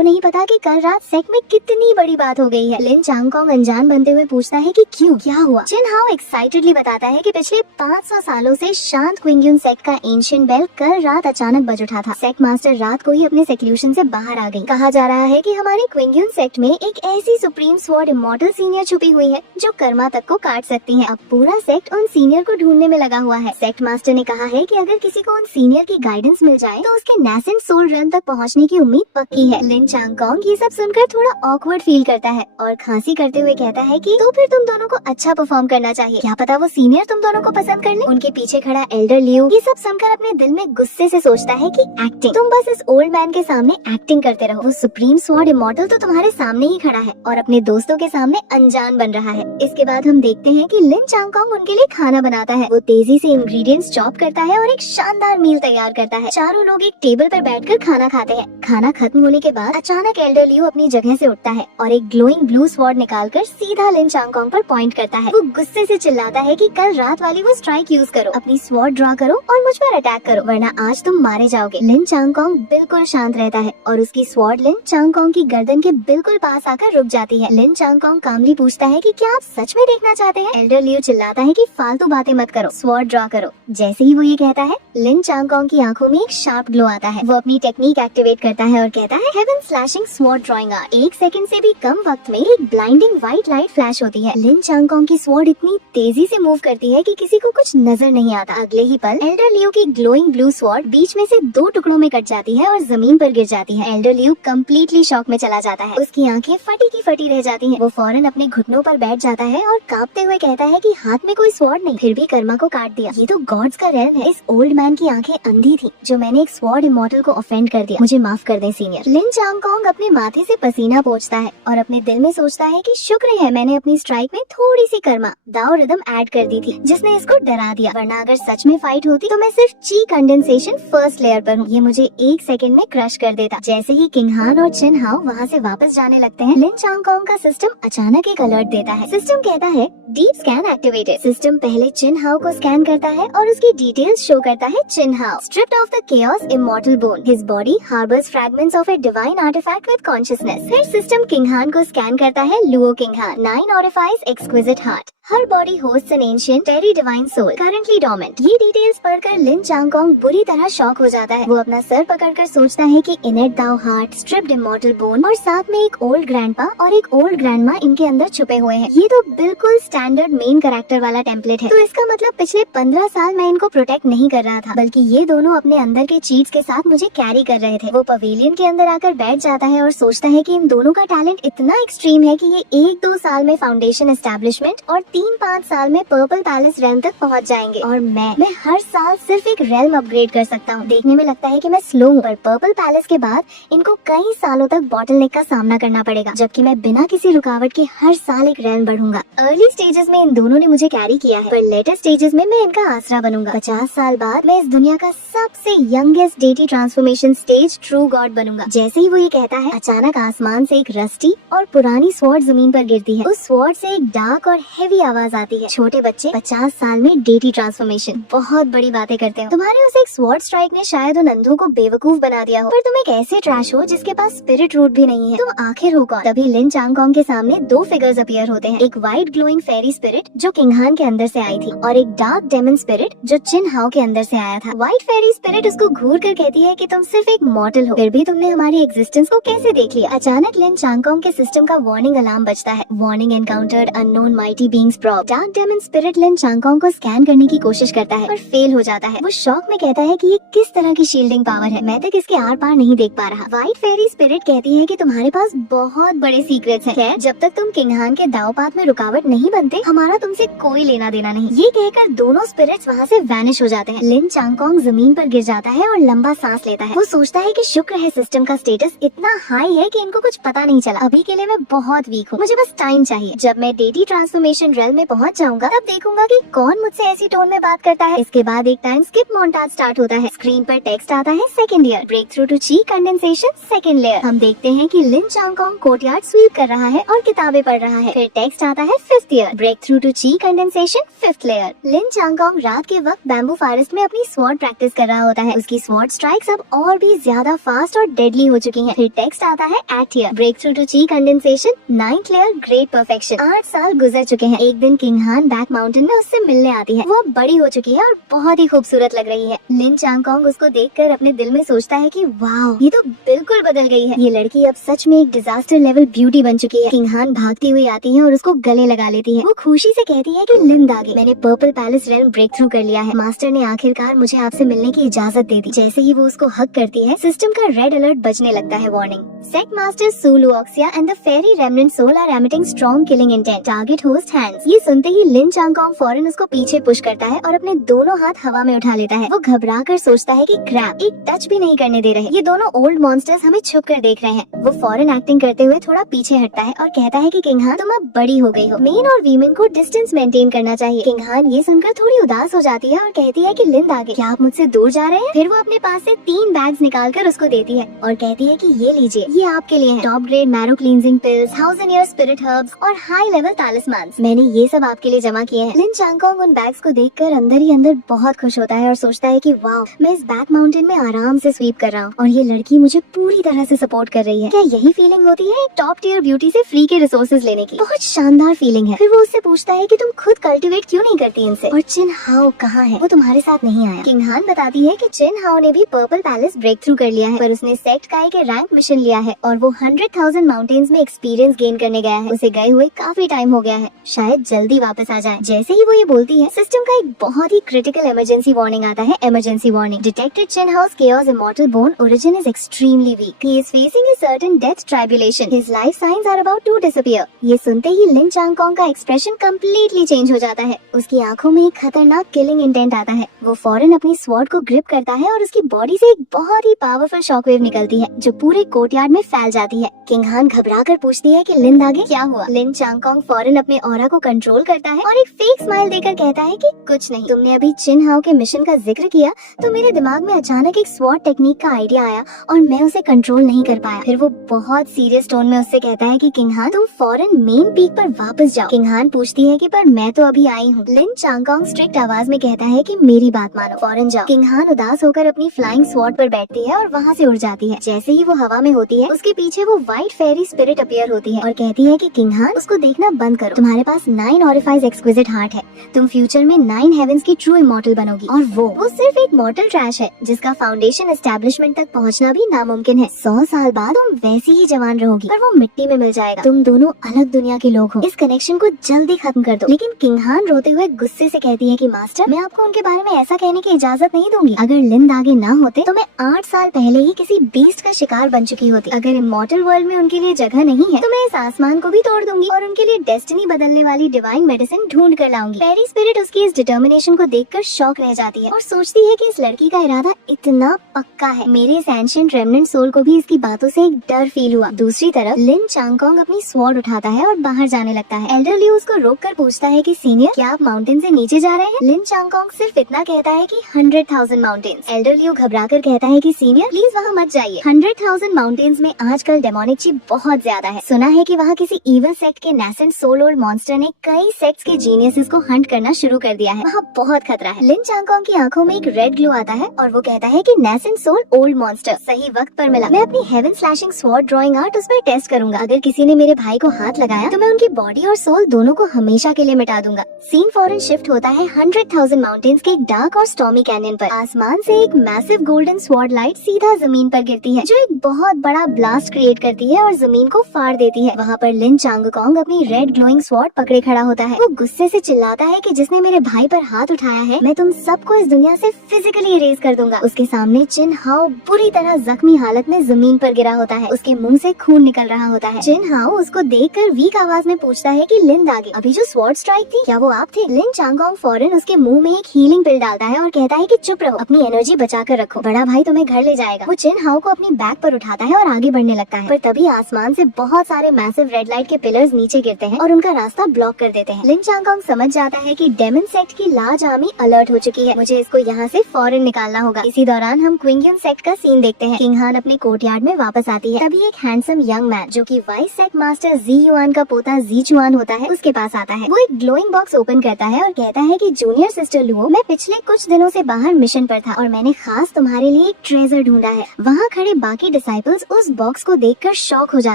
नहीं पता कि कल रात सेक्ट में कितनी बड़ी बात हो गई है। लिन चांगकोंग अनजान बनते हुए पूछता है कि क्यों, क्या हुआ। चिन हाओ एक्साइटेडली बताता है कि पिछले 500 सालों से शांत क्विंगयुन सेक्ट का एंशिएंट बेल कल रात अचानक बज उठा था। सेक्ट मास्टर रात को ही अपने सेक्लूशन से बाहर आ गई। कहा जा रहा है कि हमारे क्विंगयुन सेक्ट में एक ऐसी सुप्रीम स्वॉर्ड इमॉर्टल सीनियर छुपी हुई है जो कर्मा तक को काट सकती है। अब पूरा सेक्ट उन सीनियर को ढूंढने में लगा हुआ है। सेक्ट मास्टर ने कहा है कि अगर किसी को उन सीनियर की गाइडेंस मिल जाए तो उसके नेसेंट सोल रन तक पहुंचने की उम्मीद पक्की है। लिन चांगकोंग ये सब सुनकर थोड़ा ऑकवर्ड फील करता है और खांसी करते हुए कहता है कि तो फिर तुम दोनों को अच्छा परफॉर्म करना चाहिए, क्या पता वो सीनियर तुम दोनों को पसंद कर ले। उनके पीछे खड़ा एल्डर लियो ये सब सुनकर अपने दिल में गुस्से से सोचता है कि एक्टिंग, तुम बस इस ओल्ड मैन के सामने एक्टिंग करते रहो, वो सुप्रीम स्वॉर्ड इमॉर्टल तो तुम्हारे सामने ही खड़ा है और अपने दोस्तों के सामने अनजान बन रहा है। इसके बाद हम देखते हैं कि लिन चांगकोंग उनके लिए खाना बनाता है। वो तेजी से इंग्रेडिएंट्स चॉप करता है और एक शानदार मील तैयार करता है। चारों लोग एक टेबल पर बैठकर खाना खाते हैं। खाना खत्म होने के बाद अचानक एल्डर लियो अपनी जगह से उठता है और एक ग्लोइंग ब्लू स्वॉर्ड निकालकर सीधा लिन चांगकोंग पर पॉइंट करता है। वो गुस्से से चिल्लाता है कि कल रात वाली वो स्ट्राइक यूज करो, अपनी स्वॉर्ड ड्रॉ करो और मुझ पर अटैक करो, वरना आज तुम मारे जाओगे। लिन चांगकोंग बिल्कुल शांत रहता है और उसकी स्वॉर्ड लिन चांगकोंग की गर्दन के बिल्कुल पास आकर रुक जाती है। लिन चांगकोंग कामली पूछता है कि क्या आप सच में देखना चाहते हैं। एल्डर लियो चिल्लाता है कि फालतू बातें मत करो, स्वॉर्ड ड्रॉ करो। जैसे ही वो ये कहता है, लिन चांगकोंग की आंखों में एक शार्प ग्लो आता है। वो अपनी टेक्निक एक्टिवेट करता है और कहता है heaven slashing sword drawing art. 1 second से भी कम वक्त में एक ब्लाइंडिंग व्हाइट लाइट फ्लैश होती है। लिन चांगकोंग की स्वॉर्ड इतनी तेजी से मूव करती है कि किसी को कुछ नजर नहीं आता। अगले ही पल एल्डर लियो की ग्लोइंग ब्लू स्वॉर्ड बीच में से 2 टुकड़ों में कट जाती है और जमीन पर गिर जाती है। एल्डर लियो कम्प्लीटली शॉक में चला जाता है। उसकी आंखें फटी की फटी रह जाती हैं। वो फौरन अपने घुटनों पर बैठ जाता है और कांपते हुए कहता है कि हाथ में कोई स्वॉर्ड नहीं, फिर भी कर्मा को काट दिया। ये तो गॉड्स का रेल्म है। इस ओल्ड मैन की आंखें अंधी थी जो मैंने एक स्वॉर्ड इमॉर्टल को ऑफेंड कर दिया, मुझे माफ कर दें सीनियर। लिन चांगकोंग अपने माथे से पसीना पोंछता है और अपने दिल में सोचता है कि शुक्र है मैंने अपनी स्ट्राइक में थोड़ी सी कर्मा दाव रिदम ऐड कर दी थी जिसने इसको डरा दिया, वरना अगर सच में फाइट होती तो मैं सिर्फ ची कंडेंसेशन फर्स्ट लेयर पर हूँ, ये मुझे 1 सेकंड में क्रश कर देता। जैसे ही किंग हान और चिन हाओ वहाँ से वापस जाने लगते हैं, लिन चांगकोंग का सिस्टम अचानक एक अलर्ट देता है। सिस्टम कहता है डीप स्कैन एक्टिवेटेड। सिस्टम पहले चिन हाओ को स्कैन करता है और उसकी डिटेल्स शो करता है। Chin Hao stripped off the chaos immortal bone, his body harbours fragments of a divine artefact with consciousness. फिर सिस्टम किंग हान को स्कैन करता है। Luo Qing Han 9 orifice exquisite heart, her body host an ancient टेरी divine soul currently dormant. ये details पढ़कर लिन चांगकोंग बुरी तरह shock हो जाता है। वो अपना सर पकड़कर सोचता है कि इनेट दाव हार्ट, स्ट्रिप्ड इमॉर्टल बोन और साथ में एक ओल्ड ग्रैंडपा और एक ओल्ड ग्रैंडमा इनके अंदर छुपे हुए हैं। ये तो बिल्कुल स्टैंडर्ड मेन कैरेक्टर वाला टेम्पलेट है। तो इसका मतलब पिछले 15 साल मैं इनको प्रोटेक्ट नहीं कर रहा था, बल्कि ये दोनों अपने अंदर के चीट्स के साथ मुझे कैरी कर रहे थे। वो पवेलियन के अंदर आकर बैठ जाता है और सोचता है कि इन दोनों का टैलेंट इतना एक्सट्रीम है कि ये 1-2 साल में फाउंडेशन एस्टेब्लिशमेंट और 3-5 साल में पर्पल पैलेस रेल्म तक पहुंच जाएंगे और मैं हर साल सिर्फ एक रेल्म अपग्रेड कर सकता हूँ। देखने में लगता है कि मैं स्लो हूँ, पर पर्पल पैलेस के बाद इनको कई सालों तक बॉटलनेक का सामना करना पड़ेगा, जबकि मैं बिना किसी रुकावट के हर साल एक रेल्म बढ़ूंगा। अर्ली स्टेजेस में इन दोनों ने मुझे कैरी किया है, पर लेटर स्टेजेस में मैं इनका आसरा बनूंगा। 50 साल बाद मैं इस दुनिया का सबसे youngest deity transformation stage true God बनूंगा। जैसे ही वो ये कहता है, अचानक आसमान से एक रस्टी और पुरानी स्वॉर्ड जमीन पर गिरती है। उस स्वॉर्ड से एक डार्क और हेवी आवाज आती है, छोटे बच्चे 50 साल में डेटी ट्रांसफॉर्मेशन, बहुत बड़ी बातें करते हो। तुम्हारे उस एक स्वॉर्ड स्ट्राइक ने शायद उन अंधों को बेवकूफ बना दिया हो, पर तुम एक ऐसे ट्रैश हो जिसके पास स्पिरिट रूट भी नहीं है। तुम आखिर हो कौन? तभी लिन चांगकोंग के सामने 2 फिगर्स अपीयर होते हैं, एक व्हाइट ग्लोइंग फेरी स्पिरिट जो किंग हान के अंदर से आई थी और एक डार्क डेमन स्पिरिट जो चिन हाओ के अंदर से आया था। व्हाइट फेरी स्पिरिट उसको घूर कर कहती है कि तुम सिर्फ एक मॉर्टल हो, फिर भी तुमने हमारी एग्जिस्टेंस को कैसे देख लिया। अचानक लिन चांगकोंग के सिस्टम का वार्निंग अलार्म बजता है। Warning encountered unknown mighty beings things prop. Dark demon spirit Lin Changkong को स्कैन करने की कोशिश करता है पर फेल हो जाता है। वो शॉक में कहता है कि ये किस तरह की शील्डिंग पावर है, मैं तक इसके आर पार नहीं देख पा रहा। व्हाइट फेरी स्पिरिट कहती है कि तुम्हारे पास बहुत बड़े सीक्रेट्स हैं। खैर, जब तक तुम किंग हान के दाव पात में रुकावट नहीं बनते, हमारा तुमसे कोई लेना देना नहीं। ये कहकर दोनों स्पिरिट्स वहाँ से वैनिश हो जाते हैं। लिन चांगकोंग जमीन पर गिर जाता है और लंबा सांस लेता है। वो सोचता है कि शुक्र है सिस्टम का स्टेटस इतना हाई है कि इनको कुछ पता नहीं चला। अभी के लिए मैं बहुत वीक हूँ, मुझे बस टाइम चाहिए। जब मैं डेटी ट्रांसफॉर्मेशन रेल में पहुँच जाऊंगा तब देखूंगा कि कौन मुझसे ऐसी टोन में बात करता है। इसके बाद एक टाइम स्किप मोन्टाज स्टार्ट होता है। स्क्रीन पर टेक्स्ट आता है second year, break through to qi condensation second layer. हम देखते हैं कि लिन चांगकोंग कोर्टयार्ड स्वीप कर रहा है और किताबें पढ़ रहा है। फिर टेक्स्ट आता है fifth year, break through to qi condensation fifth layer. Lin Changkong रात के वक्त बैम्बू फॉरेस्ट में अपनी स्वॉर्ड प्रैक्टिस कर रहा होता है। उसकी स्वॉर्ड स्ट्राइक्स अब और भी ज्यादा फास्ट और डेडली हो चुकी हैं। फिर टेक्स्ट आता है eight year, break through to qi condensation ninth layer, great perfection. 8 साल गुजर चुके हैं। एक दिन किंग हान बैक माउंटेन में उससे मिलने आती है। वो अब बड़ी हो चुकी है और बहुत ही खूबसूरत लग रही है। लिन चांगकोंग उसको देखकर अपने दिल में सोचता है कि वाओ, ये तो बिल्कुल बदल गई है। ये लड़की अब सच में एक डिजास्टर लेवल ब्यूटी बन चुकी है। किंग हान भागती हुई आती है और उसको गले लगा लेती है। वो खुशी से कहती है कि लिन दागे, मैंने purple palace realm break through कर लिया है। मास्टर ने आखिरकार मुझे आपसे मिलने की इजाजत दे दी। जैसे ही वो उसको हक करती है, सिस्टम का रेड अलर्ट बजने लगता है। Warning, sect master Su Luoxia and the fairy remnant soul are emitting strong killing intent, target host hands. ये सुनते ही लिन चांगकोंग फौरन उसको पीछे पुश करता है और अपने दोनों हाथ हवा में उठा लेता है। वो घबरा कर सोचता है कि क्रैप, एक टच भी नहीं करने दे रहे। ये दोनों ओल्ड मॉन्स्टर्स हमें छुप कर देख रहे हैं। वो फौरन एक्टिंग करते हुए थोड़ा पीछे हटता है और कहता है कि किंग हान, तुम अब बड़ी हो गई हो, मेन और वीमेन को डिस्टेंस मेंटेन करना चाहिए। किंग हान ये सुनकर थोड़ी उदास हो जाती है और कहती है कि लिन आगे, क्या आप मुझसे दूर जा रहे हैं? फिर वो अपने पास से 3 बैग्स निकाल कर उसको देती है और कहती है कि ये लीजिए, ये आपके लिए है। Top grade marrow cleansing pills, 1000 year spirit herbs और हाई लेवल तालिस्मान्स, मैंने ये सब आपके लिए जमा किए हैं। लिन चांगकोंग उन बैग्स को देखकर अंदर ही अंदर बहुत खुश होता है और सोचता है कि वाह, मैं इस बैक माउंटेन में आराम से स्वीप कर रहा हूँ और ये लड़की मुझे पूरी तरह से सपोर्ट कर रही है। क्या यही फीलिंग होती है एक टॉप टियर ब्यूटी से फ्री के रिसोर्सेज लेने की? बहुत शानदार फीलिंग है। फिर वो उससे पूछता है कि तुम खुद कल्टिवेट क्यों नहीं करती इनसे, और चिन हाओ कहाँ है? वो तुम्हारे साथ नहीं आया। किंग हान बताती है कि चिन हाओ ने भी पर्पल पैलेस ब्रेक थ्रू कर लिया है, पर उसने सेक्ट काई के रैंक मिशन लिया है और वो 100,000 माउंटेन्स में एक्सपीरियंस गेन करने गया है। उसे गए हुए काफी टाइम हो गया है, शायद जल्दी वापस आ जाए। जैसे ही वो ये बोलती है, सिस्टम का एक बहुत ही क्रिटिकल इमरजेंसी वार्निंग आता है। Emergency warning, detected chin house chaos immortal bone origin is extremely weak. He is facing a certain death tribulation. His life signs are about to disappear. ये सुनते ही लिन चांगकोंग का एक्सप्रेशन कम्प्लीटली चेंज हो जाता है। उसकी आंखों में एक खतरनाक किलिंग इंटेंट आता है। वो फौरन अपनी स्वॉर्ड को ग्रिप करता है और उसकी बॉडी से एक बहुत ही पावरफुल शॉकवेव निकलती है जो पूरे कोर्टयार्ड में फैल जाती है। किंग हान घबरा कर पूछती है कि लिन दागे, क्या हुआ? लिन चांगकोंग फौरन अपने ऑरा को कंट्रोल करता है और एक फेक स्माइल देकर कहता है कि कुछ नहीं, तुमने अभी चिन हाओ के मिशन का जिक्र किया तो मेरे दिमाग में अचानक एक स्वॉर्ड टेक्निक का आइडिया आया और मैं उसे कंट्रोल नहीं कर पाया। फिर वो बहुत सीरियस टोन में उससे कहता है कि किंग हान, तुम फौरन मेन पीक पर वापस जाओ। किंग हान पूछती है कि पर मैं तो अभी आई हूँ। लिन चांगकोंग स्ट्रिक्ट आवाज में कहता है कि मेरी बात मानो, फौरन जाओ। किंग हान उदास होकर अपनी फ्लाइंग स्वॉर्ड पर बैठती है और वहाँ से उड़ जाती है। जैसे ही वो हवा में होती है, उसके पीछे वो व्हाइट फेरी स्पिरिट अपीयर होती है और कहती है कि किंग हान, उसको देखना बंद करो। तुम्हारे पास 9 ऑरिफाइज एक्सक्विजिट हार्ट है। तुम फ्यूचर में 9 हेवेंस की ट्रू इमॉर्टल बनोगी और वो सिर्फ एक मॉर्टल ट्रैश है जिसका फाउंडेशन एस्टेब्लिशमेंट तक पहुंचना भी नामुमकिन है। 100 साल बाद तुम वैसी ही जवान रहोगी, पर वो मिट्टी में मिल जाएगा। तुम दोनों अलग दुनिया के लोग हो, इस कनेक्शन को जल्दी खत्म कर दो। लेकिन किंग हान रोते हुए गुस्से से कहती है कि मास्टर, मैं आपको उनके बारे में ऐसा कहने की इजाजत नहीं दूंगी। अगर लिन दागे ना होते तो मैं 8 साल पहले ही किसी बीस्ट का शिकार बन चुकी होती। अगर इमॉर्टल वर्ल्ड में उनके लिए जगह नहीं है तो मैं इस आसमान को भी तोड़ दूंगी और उनके लिए डेस्टिनी बदलने वाली डिवाइन मेडिसिन ढूंढ कर लाऊंगी। फेरी स्पिरिट उसकी इस डिटर्मिनेशन को देखकर शॉक रह जाती है और सोचती है कि इस लड़की का इरादा इतना पक्का है। मेरे इस एंशिएंट रेमनेंट सोल को भी इसकी बातों से एक डर फील हुआ। दूसरी तरफ लिन चांगकोंग अपनी स्वॉर्ड उठाता है और बाहर जाने लगता है। एल्डर लियू उसको रोककर पूछता है कि सीनियर, क्या आप माउंटेन से नीचे जा रहे हैं? लिन चांगकोंग सिर्फ इतना कहता है कि 100,000 माउंटेन्स। एल्डर लियू घबराकर कहता है कि सीनियर, प्लीज वहाँ मत जाइए। 100,000 माउंटेन्स में आजकल डेमोनिक ची बहुत ज्यादा है। सुना है कि वहाँ किसी इविल सेक्ट के नेसेंट सोल ओल्ड मॉन्स्टर ने कई सेक्ट्स के जीनियसेस को हंट करना शुरू कर दिया है। वहाँ बहुत खतरा है। लिन चांगकोंग की आंखों में एक रेड ग्लो आता है और वो कहता है कि नेसेंट सोल ओल्ड मॉन्स्टर सही वक्त पर मिला। मैं अपनी heaven slashing sword drawing art उस पर टेस्ट करूंगा। अगर किसी ने मेरे भाई को हाथ लगाया तो मैं उनकी बॉडी और सोल दोनों को हमेशा के लिए मिटा दूंगा। सीन फौरन शिफ्ट होता है 100,000 माउंटेन्स के एक डार्क और स्टॉर्मी कैनियन पर। आसमान से एक मैसिव गोल्डन स्वॉर्ड लाइट सीधा जमीन पर गिरती है जो एक बहुत बड़ा ब्लास्ट क्रिएट करती है और जमीन को फाड़ देती है। वहाँ पर लिन चांगकोंग अपनी रेड ग्लोइंग स्वॉर्ड पकड़े पे खड़ा होता है। वो गुस्से से चिल्लाता है कि जिसने मेरे भाई पर हाथ उठाया है, मैं तुम सबको इस दुनिया से फिजिकली इरेज कर दूंगा। उसके सामने चिन हाओ बुरी तरह जख्मी हालत में जमीन पर गिरा होता है। उसके मुंह से खून निकल रहा होता है। चिन हाओ उसको देखकर वीक आवाज में पूछता है कि लिन दागे, अभी जो स्वॉर्ड स्ट्राइक थी, क्या वो आप थे? लिन चांगोंग फौरन उसके मुंह में एक हीलिंग पिल डालता है और कहता है कि चुप रहो, अपनी एनर्जी बचा कर रखो, बड़ा भाई तुम्हें घर ले जाएगा। वो चिन हाओ को अपनी बैक पर उठाता है और आगे बढ़ने लगता है, पर तभी आसमान से बहुत सारे मैसिव रेड लाइट के पिलर्स नीचे गिरते हैं और उनका रास्ता ब्लॉक कर देते हैं। लिन चांगोंग समझ जाता है कि डेमन सेक्ट की लार्ज आर्मी अलर्ट हो चुकी है, मुझे इसको यहाँ से फौरन निकालना होगा। इसी दौरान हम क्विंगियन सेक्ट का सीन देखते हैं। किंग हान अपने कोर्टयार्ड में वापस आती है। तभी एक हैंडसम यंग मैन जो कि वाइस सेक्ट मास्टर जी युआन का पोता जी चुआन होता है, उसके पास आता है। वो एक ग्लोइंग बॉक्स ओपन करता है और कहता है कि जूनियर सिस्टर लुओ, मैं पिछले कुछ दिनों से बाहर मिशन पर था और मैंने खास तुम्हारे लिए एक ट्रेजर ढूंढा है। वहाँ खड़े बाकी डिसाइपल्स उस बॉक्स को देखकर शॉक हो जाते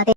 हैं।